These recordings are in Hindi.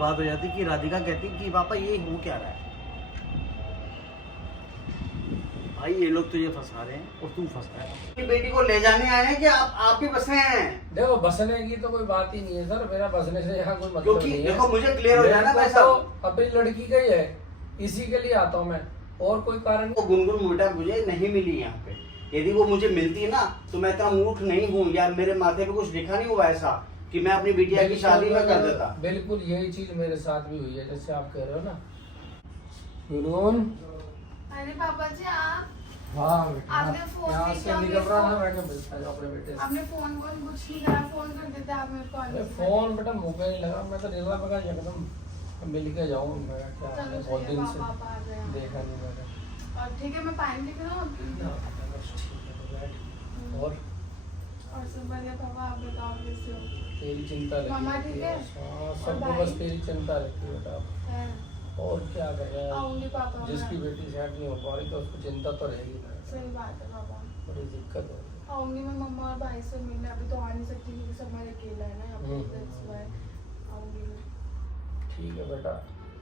बात हो जाती कि राधिका कहती कि पापा ये हो क्या रहा है, भाई ये लोग तुझे फंसा रहे हैं और तू फंस रहा है। बेटी को ले जाने आए हैं कि आप भी बस रहे हैं? देखो बसने की तो कोई बात ही नहीं है सर, मेरा बसने से यहाँ कोई मतलब क्योंकि नहीं है। देखो मुझे क्लियर हो जाना भाई तो साहब, अपनी लड़की का ही है, इसी के लिए आता हूँ मैं, और कोई कारण वो गुनगुन बेटा मुझे नहीं मिली यहाँ पे। यदि वो मुझे मिलती ना तो मैं इतना मूर्ख नहीं हूँ यार, मेरे माथे पे कुछ लिखा नहीं हुआ ऐसा कि मैं अपनी बिटिया की शादी में कर देता। बिल्कुल यही चीज मेरे साथ भी हुई है जैसे आप कह रहे हो ना। गुनगुन, अरे पापा जी आप हाँ बेटा, आपने फोन यहाँ नहीं से किया, निकल रहा था, मैं क्या मिलता है अपने बेटे से। आपने फोन कुछ नहीं करा, फोन कर देते आप मेरे को आने अरे से फोन बेटा मुँह पे नहीं लगा, मैं तो रिजा पका एकदम मिल के जाऊँ, मैं क्या पहले। चलो बहुत सही है, दिन से पापा आ गए हैं। देखा नहीं मैंने। और ठीक है मैं पानी लेकर आऊँ ना, बस ठीक है, तो बैठ। और सब बढ़िया पापा, आप बताओ कैसे हो? तेरी चिंता रहती मामा है, ठीक है? हाँ और सबको भाई? बस तेरी चिंता रहती है बेटा। है? और क्या कर रहा आऊंगी है, पापा जिसकी मैं। बेटी सेट नहीं हो पा रही तो उसको चिंता तो रहेगी ना, सही बात है पापा। बड़ी दिक्कत हो रही है। आऊंगी मैं मम्मा और भाई से मिलने, अभी तो आ नहीं सकती क्योंकि समर अकेला है ना यहाँ पे, हम्म। that's why आऊंगी मैं। ठीक है बेटा,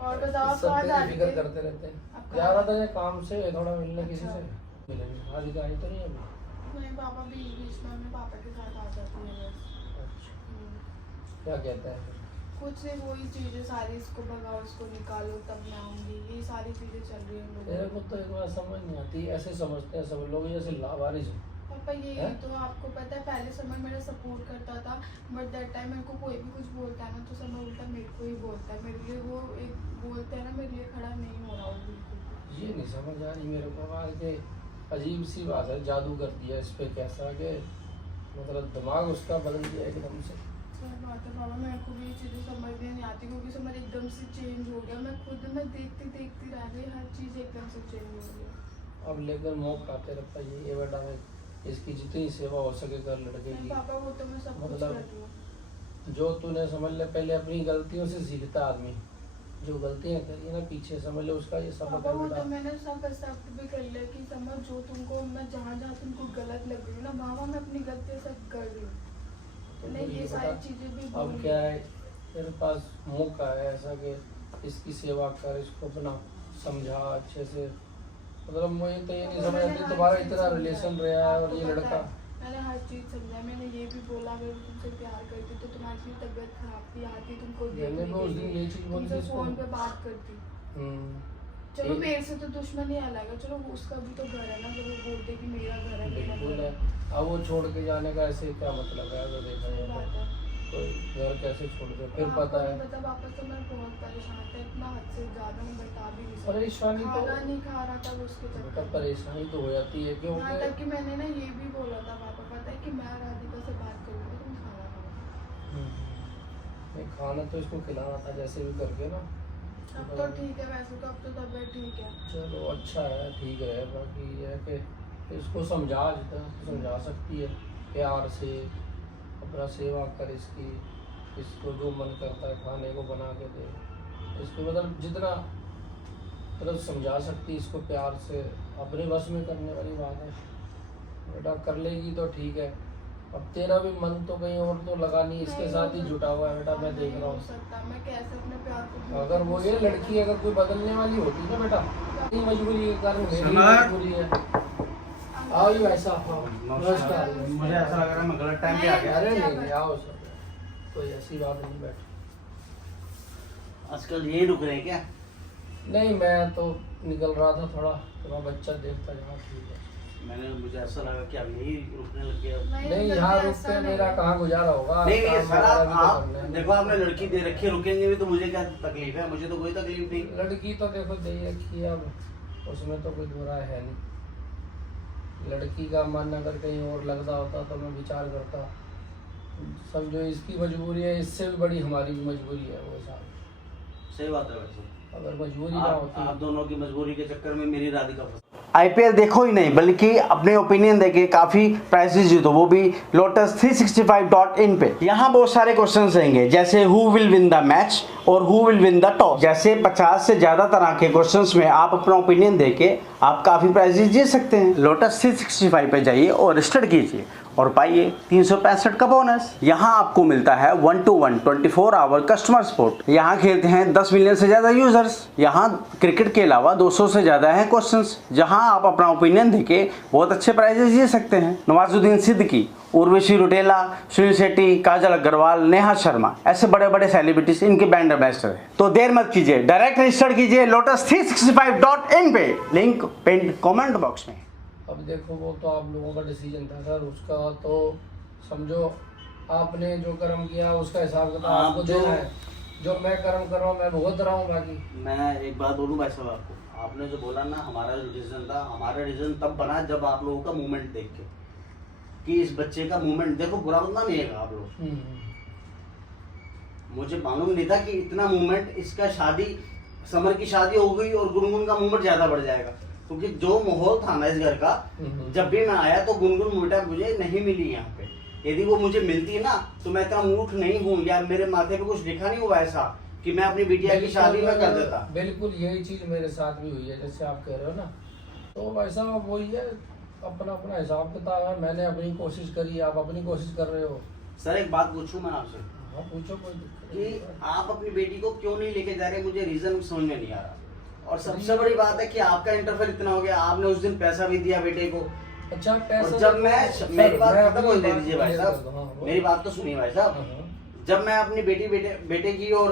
और बताओ सब आप आज तेरी फिक्र आके करते रहते हैं। आप जा रहा था ये काम से थोड़ा मिलने किसी अच्छा। से, मिलेंगे आज का आई तो नहीं अभी। नहीं पापा बीच बीच में अपने पापा के साथ आ जाती है बस। अच्छा, हम्म। क्या कहता है? कुछ नहीं, वही चीजें सारी, इसको भगाओ इसको निकालो तब मैं आऊंगी, ये सारी चीजें चल रही हैं तेरे लोगों को तो एक बात समझ नहीं आती, ऐसे समझते हैं सब लोग जैसे लावारिस हो। पापा यही हैं? तो आपको पता है, पहले समय मेरा सपोर्ट करता था, बट दैट टाइम मेरे को कोई भी कुछ बोलता है ना तो समय उल्टा मेरे को ही बोलता है, मेरे लिए वो एक बोलते हैं ना, मेरे लिए खड़ा नहीं हो रहा वो बिल्कुल भी। ये नहीं समझ आ रही मेरे को आज के, अजीब सी बात है, जादू कर दिया इस पे कैसा के, मतलब दिमाग उसका बदल दिया एकदम से। सही बात है पापा, मेरे को भी ये चीज़ें समझ में नहीं आती क्योंकि समय एकदम से चेंज हो गया, मैं खुद मैं देखती देखती रह गई, हर चीज़ एकदम से चेंज हो गई। अब लेकर मौका तेरे पास ये बेटा में इसकी जितनी सेवा हो सके कर लड़के नहीं की, पापा वो तो मैं सब कुछ मतलब कर रही हूँ। जो तूने समझ ले, पहले अपनी गलतियों से सीखता आदमी, जो गलतियाँ करी है ना पीछे समझ ले उसका ये सबक पापा है वो तो बेटा। मैंने सब एक्सेप्ट भी कर लिया कि समझ जो तुमको, मैं जहाँ जहाँ तुमको गलत लग रही हूँ ना वहाँ मैं अपनी गलती सब कर रही हूँ, तो नहीं ये बेटा, सारी चीज़ें भी अब बोली। क्या है, तेरे पास मौका है ऐसा कि इसकी सेवा कर, इसको अपना समझा अच्छे से, मतलब मुझे तो ये नहीं पापा, समझ मैंने आती हर तुम्हारा चीज़ इतना समझा रिलेशन है, रहा है और आपको ये पता लड़का। है, मैंने हर चीज़ समझा है, मैंने ये भी बोला अगर मैं तुमसे प्यार करती तो तुम्हारी इतनी तबीयत खराब थी, आती तुमको मैंने देखने भी उस के दिन लिए, यही चीज बोली थी तुमसे इसको। फ़ोन पे बात करती। चलो ये- मेरे से तो दुश्मनी अलग है, चलो उसका भी तो घर है ना, जब वो बोलते कि मेरा घर है मेरा बिल्कुल घर है, है। अब वो छोड़ के जाने का ऐसे क्या मतलब है, अगर देखा सही जाए बात तो है। कोई घर कैसे छोड़ दे, फिर आपको पता भी है पता, वापस तो मैं बहुत परेशान था, इतना हद से ज़्यादा मैं बता भी नहीं सकती। परेशानी तो खाना नहीं खा रहा था वो उसके बेटा, चक्कर में। परेशानी तो हो जाती है यहाँ तक क्योंकि कि मैंने ना ये भी बोला था पापा, पता है कि मैं राधिका से बात करूँगा तुम खाना खाओ। नहीं, खाना तो इसको खिलाना था जैसे भी करके ना। अब तो ठीक है, वैसे तो अब तो तबीयत ठीक है। चलो अच्छा है, ठीक है, बाकी ये है कि इसको समझा जितना समझा सकती है प्यार से, अपना सेवा कर इसकी, इसको जो मन करता है खाने को बना के दे, इसको मतलब जितना मतलब समझा सकती है इसको प्यार से, अपने बस में करने वाली बात है बेटा, कर लेगी तो ठीक है। अब तेरा भी मन तो कहीं और तो लगा नहीं, इसके साथ ही जुटा हुआ है बेटा, मैं देख रहा हो हूँ। सकता, मैं कैसे अपने प्यार को अगर वो ये लड़की अगर कोई बदलने वाली होती ना बेटा, ये मजबूरी के कारण मेरी समर। मजबूरी है। आओ जी ऐसा, हाँ नमस्कार। मुझे ऐसा लग रहा है मैं गलत टाइम पे आ गया। अरे नहीं नहीं, आओ सर, कोई ऐसी बात नहीं, बैठ। आजकल यही रुक रहे हैं क्या? नहीं मैं तो निकल रहा था थोड़ा, तो बच्चा देखता जहाँ, ठीक है। मुझे ऐसा लगा कि अब यही रुकने लग गया। नहीं यहाँ रुक के मेरा कहाँ गुजारा होगा, नहीं काम सर, वगैरह भी तो आप करना है। देखो आपने लड़की दे रखी है, रुकेंगे भी तो मुझे क्या तकलीफ है? मुझे तो कोई तकलीफ नहीं। लड़की तो देखो दे ही रखी है, अब उसमें तो कोई बुरा है नहीं। लड़की का मन अगर कहीं और लगता होता तो मैं विचार करता, समझो इसकी मजबूरी है, इससे भी बड़ी हमारी भी मजबूरी है वो साहब। सही बात है वैसे, अगर मजबूरी ना होती आप दोनों की मजबूरी के चक्कर में मेरी राधिका फंस। आईपीएल देखो ही नहीं बल्कि अपने ओपिनियन देके काफी प्राइजेस जीतो, वो भी lotus365.in पे। यहाँ बहुत सारे क्वेश्चंस रहेंगे जैसे who will win the match और who will win the toss, जैसे 50 से ज्यादा तरह के क्वेश्चंस में आप अपना ओपिनियन देके आप काफी प्राइजेस जीत सकते हैं। lotus365 पे जाइए और रजिस्टर कीजिए और पाइए 365 का बोनस। यहाँ आपको मिलता है 1-to-1 24 आवर कस्टमर सपोर्ट। यहाँ खेलते हैं 10 मिलियन से ज्यादा यूजर्स। यहाँ क्रिकेट के अलावा 200 से ज्यादा है क्वेश्चंस, जहाँ आप अपना ओपिनियन देके बहुत अच्छे प्राइजेस जीत सकते हैं। नवाजुद्दीन सिद्दीकी, उर्वशी रुटेला, सुनील शेट्टी, काजल अग्रवाल, नेहा शर्मा, ऐसे बड़े बड़े सेलिब्रिटीज इनके ब्रांड एम्बेसडर हैं। तो देर मत कीजिए, डायरेक्ट रजिस्टर कीजिए lotus365.in पे, लिंक पिन कमेंट बॉक्स में। अब देखो वो तो आप लोगों का डिसीजन था सर, उसका तो समझो आपने जो कर्म किया उसका हिसाब किताब आपको देना है। जो मैं कर्म कर रहा हूँ मैं भुगत रहा हूँ। बाकी मैं एक बात बोलूँ भाई साहब आपको, आपने जो बोला ना हमारा डिसीजन था, हमारा डिसीजन तब बना जब आप लोगों का मूवमेंट देख के कि इस बच्चे का मूवमेंट देखो, बुरा बंदा नहीं है आप लोग। मुझे मालूम नहीं था कि इतना मूवमेंट, इसका शादी, समर की शादी हो गई और गुनगुन का मूवमेंट ज्यादा बढ़ जाएगा, क्योंकि जो माहौल था ना इस घर का, जब भी मैं आया तो गुनगुन बेटा मुझे नहीं मिली यहाँ पे। यदि वो मुझे मिलती ना तो मैं इतना मूर्ख नहीं हूँ, या मेरे माथे पे कुछ लिखा नहीं हुआ ऐसा कि मैं अपनी बिटिया की शादी में कर देता। बिल्कुल यही चीज मेरे साथ भी हुई है जैसे आप कह रहे हो ना। तो वैसा वही है, अपना अपना हिसाब किताब है। मैंने अपनी कोशिश करी, आप अपनी कोशिश कर रहे हो। सर एक बात पूछूं मैं आपसे? हाँ पूछो। कोई कि आप अपनी बेटी को क्यों नहीं लेके जा रहे, मुझे रीजन समझ में नहीं आ रहा। और सबसे बड़ी बात है कि आपका इंटरफेयर इतना हो गया, आपने उस दिन पैसा भी दिया बेटे को। अच्छा पैसा, और जब मेरी बात खत्म हो दे दीजिए भाई साहब, मेरी बात तो सुनिए भाई साहब। जब मैं अपनी बेटे की और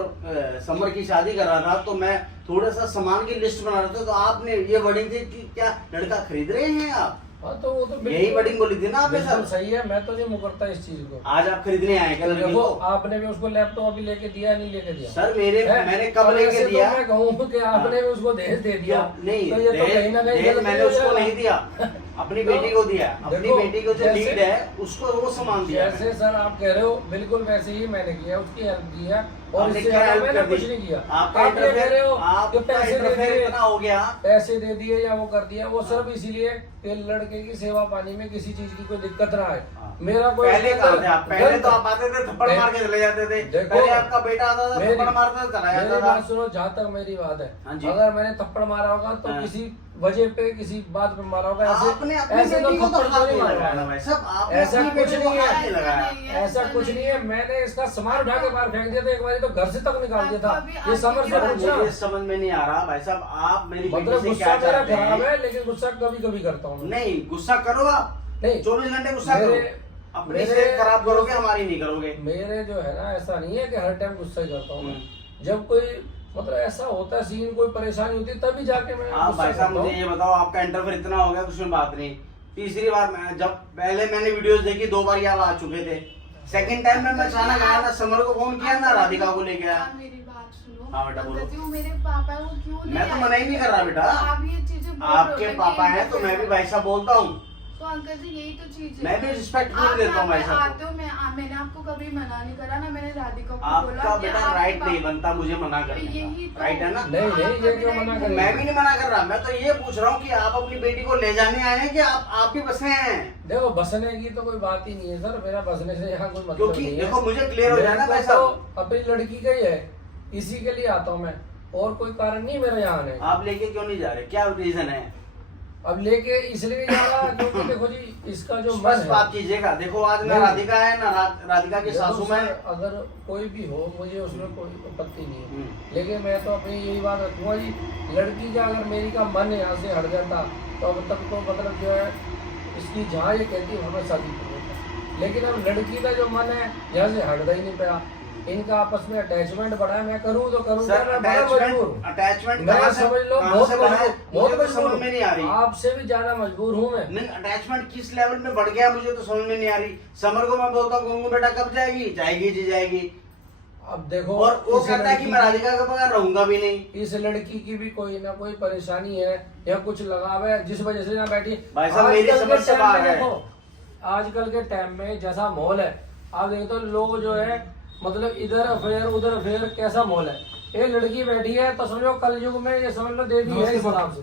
समर की शादी कर रहा था तो मैं थोड़ा सा सामान की लिस्ट बना रहा था, तो आपने ये वर्डिंग थी कि क्या लड़का खरीद रहे हैं आप? हाँ तो वो तो यही वर्डिंग बोली थी ना आपने सर। सही है, मैं तो नहीं मुकरता इस चीज को। आज आप खरीदने आए क्या लड़की को? आपने भी उसको लैपटॉप अभी लेके दिया नहीं लेके दिया? सर मैंने कब लेके दिया? तो मैं कहूँ कि आपने भी उसको दहेज दे दिया। नहीं, तो ये तो कहीं ना कहीं मैंने उसको नहीं दिया, अपनी बेटी को दिया। अपनी बेटी को जो लीड है उसको वो सामान दिया। जैसे सर आप कह रहे हो बिल्कुल वैसे ही मैंने किया, उसकी हेल्प की है। और आपने इससे क्या ज्यादा हेल्प मैंने कर दी? कुछ नहीं किया। आपका आप ये कह रहे हो कि पैसे दे दिए, इतना हो गया, पैसे दे दिए या वो कर दिया, वो सिर्फ इसीलिए कि लड़के की सेवा पानी में किसी चीज की कोई दिक्कत ना आए। मेरा कोई पहले कहा थे आप, पहले तो आप आते थे थप्पड़ मार के चले जाते थे। पहले आपका बेटा आता था थप्पड़ मारता चला जाता था। बात सुनो, जहाँ तक मेरी बात है, अगर मैंने थप्पड़ मारा होगा तो किसी वजह पे किसी बात पे मारा होगा। ऐसे तो थप्पड़ नहीं मारा भाई साहब, ऐसा कुछ नहीं है, ऐसा कुछ नहीं है। मैंने इसका सामान उठा के बाहर फेंक दिया था एक बार, तो घर से तक निकाल दिया था। ये समझ से पूछना समझ में नहीं आ रहा भाई साहब, आप मेरी मतलब गुस्सा मेरा खराब है, लेकिन गुस्सा कभी कभी करता हूँ। नहीं गुस्सा करो आप, नहीं 24 घंटे गुस्सा करो, अपनी सेहत खराब करोगे, हमारी नहीं करोगे। मेरे जो है ना, ऐसा नहीं है कि हर टाइम गुस्सा ही करता हूँ। जब कोई मतलब ऐसा होता है सीन, कोई परेशानी होती है तभी जाके मैं आप भाई साहब मुझे ये बताओ, आपका इंटरफेयर इतना हो गया, कुछ बात नहीं। तीसरी बार जब पहले मैंने वीडियोस देखी 2 बार आप आ चुके थे, सेकंड टाइम में मैं अचानक आया ना, समर को फोन किया ना, राधिका को लेके आया। मेरी बात सुनो। हाँ बेटा बोलो। जो मेरे पापा है वो क्यों मैं तो मना ही नहीं कर रहा बेटा, आप ये चीजें आपके पापा हैं तो मैं भी भाई साहब बोलता हूँ। तो अंकल जी यही तो चीज है, मैं भी रिस्पेक्टफुल देता हूँ भाई साहब। आते हो, मैंने आपको कभी मना नहीं करा ना, मैंने राधिका को बोला आपका कि बेटा आपके राइट पापा- नहीं बनता मुझे मना करने यही का, तो- राइट है ना? नहीं ये क्यों मना कर? मैं भी नहीं मना कर रहा, मैं तो ये पूछ रहा हूँ कि आप अपनी बेटी को ले जाने आए हैं कि आप भी बसे हैं? देखो बसने की तो कोई बात ही नहीं है सर, मेरा बसने से यहाँ कोई मतलब क्योंकि नहीं है। देखो मुझे क्लियर हो जाना भाई साहब, अपनी लड़की का ही है, इसी के लिए आता हूँ मैं, और कोई कारण नहीं मेरा यहाँ आने। आप लेके क्यों नहीं जा रहे, क्या रीजन है? अब लेके इसलिए जा रहा क्योंकि देखो जी इसका जो मन बस है, बात कीजिएगा। देखो आज ना राधिका है ना राधिका की सासू में, अगर कोई भी हो मुझे उसमें कोई आपत्ति नहीं है, लेकिन मैं तो अपनी यही बात रखूंगा जी, लड़की का अगर मेरी का मन यहाँ से हट जाता तो अब तक तो मतलब जो है इसकी जहाँ ये कहती है हमें शादी करनी, लेकिन अब लड़की का जो मन है यहाँ से हटता ही नहीं पाया। इनका आपस में अटैचमेंट बढ़ा है, मैं करूँ तो करूँगा, अटैचमेंट मैं समझ लो बहुत समझ में नहीं आ रही, आपसे भी ज्यादा मजबूर हूँ मैं। नहीं अटैचमेंट किस लेवल में बढ़ गया मुझे तो समझ में नहीं आ रही। समर को मैं बोलता हूँ बेटा कब जाएगी, जाएगी जी जाएगी। अब देखो और वो कहता है कि मैं राधिका के बगैर रहूंगा भी नहीं। इस लड़की की भी कोई ना कोई परेशानी है या कुछ लगाव है जिस वजह से ना बैठी। भाई साहब मेरी समझ से बाहर है। देखो आजकल के टाइम में जैसा माहौल है, आप देखो तो लोग जो है मतलब इधर अफेयर उधर अफेयर, कैसा माहौल है। ये लड़की बैठी है तो समझो कल युग में ये समझ लो देवी है इस हिसाब से।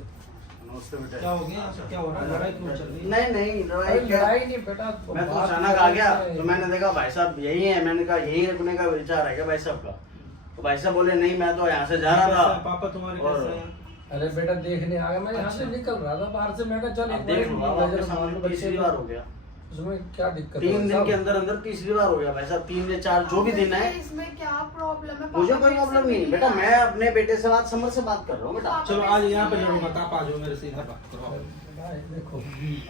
क्या हो गया, क्या हो रहा है, लड़ाई क्यों चल रही है? नहीं लड़ाई नहीं बेटा, मैं तो अचानक आ गया तो मैंने देखा भाई साहब यही है, मैंने कहा यही रखने का विचार है क्या भाई साहब का? तो भाई साहब बोले नहीं मैं तो यहाँ से जा रहा था। पापा तुम्हारे कैसे हैं? अरे बेटा देखने आ गया, मैं यहाँ से निकल रहा था बाहर से, मैं कहा चल एक देख लो बार आपके सामने तीसरी बार हो गया। उसमें क्या दिक्कत 3 दिन साहब? के अंदर अंदर तीसरी बार हो गया भाई साहब, 3 या 4 जो भी दिन है। इसमें क्या प्रॉब्लम है? मुझे पापा कोई मेरे से प्रॉब्लम नहीं मिल बेटा, रहा मैं है। अपने बेटे से बात समझ से बात कर रहा हूँ बेटा। चलो आज यहाँ पे लड़ो मत, आप आ जाओ मेरे से इधर बात करो। भाई देखो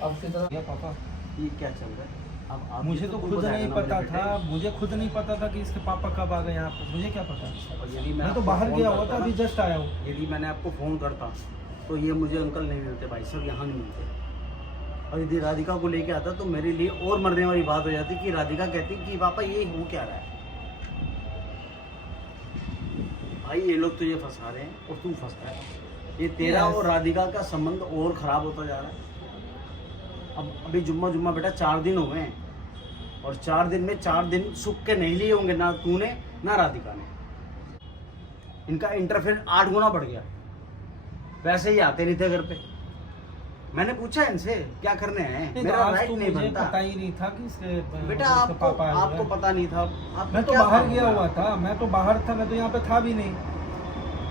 आपकी तरफ या पापा, ये क्या चल रहा है अब आप मुझे तो खुद नहीं पता था, मुझे खुद नहीं पता था कि इसके पापा कब आ गए यहाँ पे, मुझे क्या पता। और यदि मैं तो आपको बाहर फोन गया करता हुआ था, ना, अभी जस्ट आया हूँ। यदि मैंने आपको फ़ोन करता तो ये मुझे अंकल नहीं मिलते भाई साहब, यहाँ नहीं मिलते। और यदि राधिका को लेके आता तो मेरे लिए और मरने वाली बात हो जाती कि राधिका कहती कि पापा ये हो क्या रहा है। भाई ये लोग तुझे फंसा रहे हैं और तू फंस रहा है। ये तेरा और राधिका का संबंध और खराब होता जा रहा है। अब अभी जुम्मा बेटा 4 दिन हो गए हैं और 4 दिन में 4 दिन सुख के नहीं लिए होंगे, ना तूने ना राधिका ने। इनका इंटरफेयर 8 गुना बढ़ गया। वैसे ही आते नहीं थे घर पे। मैंने पूछा इनसे क्या करने हैं, मेरा आज राइट तो नहीं मुझे बनता। पता ही नहीं था कि इसके बेटा इसके आपको पापा आए हुए आपको हैं। पता नहीं था। आप मैं तो बाहर गया हुआ था, मैं तो बाहर था, मैं तो यहाँ पे था भी नहीं।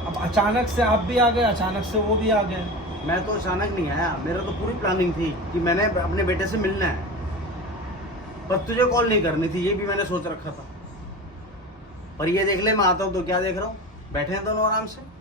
अब अचानक से आप भी आ गए, अचानक से वो भी आ गए। मैं तो अचानक नहीं आया, मेरा तो पूरी प्लानिंग थी कि मैंने अपने बेटे से मिलना है, पर तुझे कॉल नहीं करनी थी, ये भी मैंने सोच रखा था। पर ये देख ले मैं आता हूँ तो क्या देख रहा हूँ, बैठे हैं दोनों आराम से।